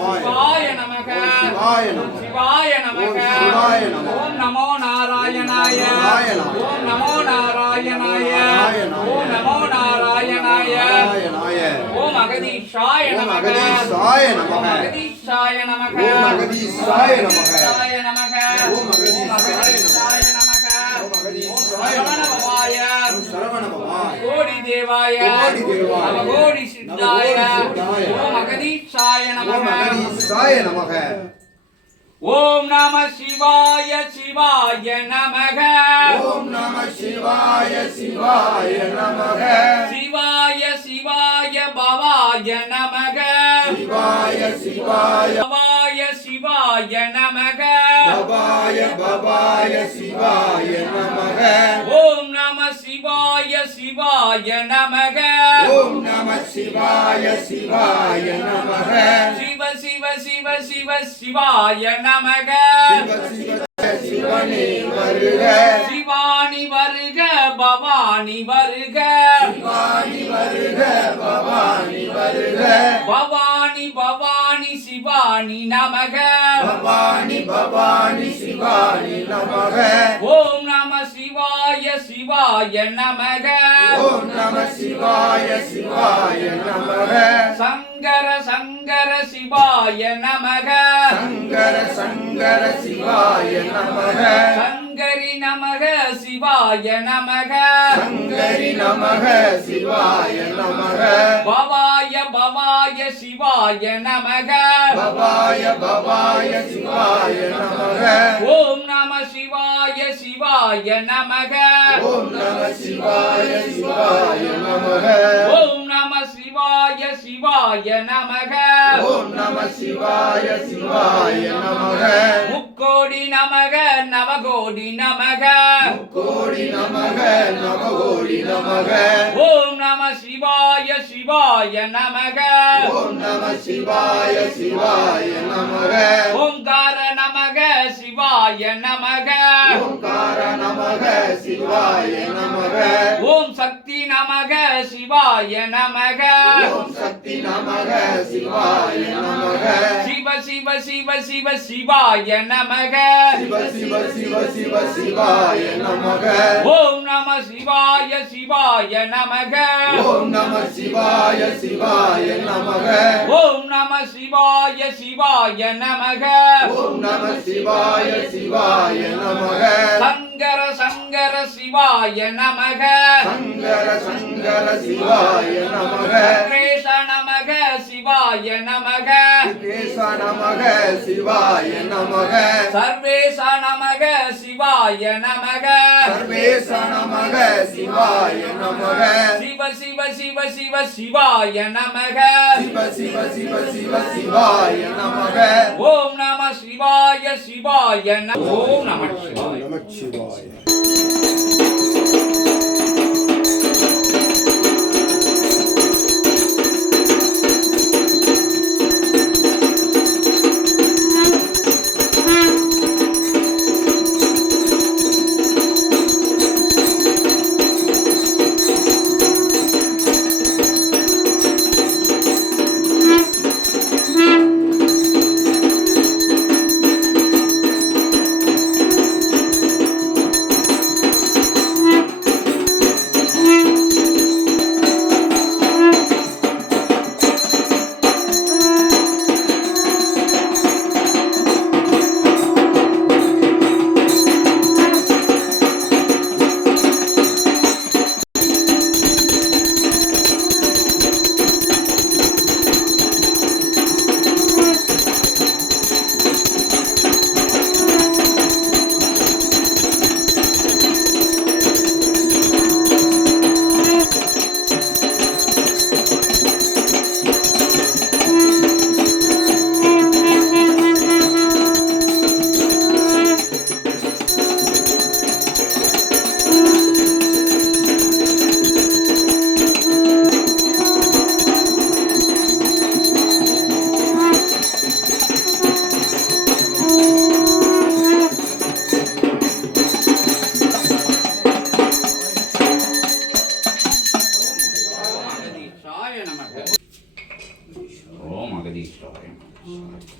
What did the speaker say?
சிவாய நமக. சிவாய நமக. நமக. ஓம் நமக. நமோ நாராயணாய. ஓம் நமோ நாராயணாய. ஓம் நமோ நாராயணாய. ஓம் அகதீஷாய நமக. நமக. அகதீஷாய நமக. நமக. அகதீஷாய நமக. ஓம் அகதீஷாய தேவாய கோடி தேவாய. நவகோடி சித்தாய. ஓம் அகதீஷாய நமக. ஓம் நம சிவாய சிவாய நமக. ஓம் நம சிவாய சிவாய நமக. சிவாய சிவாய பவாய நமக. சிவாய சிவாய. பவாய சிவாய நமக. பவாய பவாய சிவாய நமக. ஓம் நம சிவாய சிவாய நமக. ஓம் நம சிவாய சிவாய நமக. சிவ சிவ சிவ சிவ சிவாய நமக. சிவ சிவ சிவனே வருக. சிவானி வருக பவானி வருக. சிவானி வருக பவானி வருக. பவானி பவானி சிவானி நமக. பவானி பவானி சிவானி நமக. ஓம் நம சிவாய சிவாய நமக. ஓம் நம சிவாய சிவாய நமக. சங்கர சங்கர சிவாய நமக. சங்கர சங்கர சிவாய நமக. சங்கரி நமக சிவாய நமக. சங்கரி நமக சிவாய நமக. பவாய பவாய சிவாய நமக. பவாய பவாய சிவாய நமக. ஓம் நம சிவாய சிவாய நமக. ஓம் நம சிவாய சிவாய நமக. ஓம் நம சிவாய சிவாய நமக. ஓம் நம சிவாய சிவாய நமக. முக்கோடி நமக நவகோடி நமக. கோடி நமக நவகோடி நமக. ஓம் நம சிவாய சிவாய நமக. ஓம் நம சிவாய சிவாய நமக. ஓங்கார நமக சிவாய நமக. ஓங்கார நமக சிவாய நமக. ஓம் சக்தி நமக சிவாய நமக. ஓம் சக்தி நமக சிவாய நமக. சிவ சிவ சிவ சிவ சிவாய நமக. சிவ சிவ சிவ சிவ சிவாய நமக. ஓம் நம சிவாய சிவாய நமக. ஓம் நம சிவாய சிவாய நமக. சிவாய சிவாய நமக. ஓம் நம சிவாய சிவாய நமக. சங்கர சங்கர சிவாய நமக. சங்கர சங்கர சிவாய நமக. நமக சிவாய நமக. கேச நமக சிவாய நமக. சர்வேச நமக சிவாய நமக. சர்வேச நமக சிவாய நமக. சிவ சிவ சிவ சிவ சிவாய நமக. சிவ சிவ சிவ சிவ சிவாய நமக. ஓம் நம சிவாய சிவாய நம. ஓம் நம சிவாய நமச்சிவாய சிவாய. Lord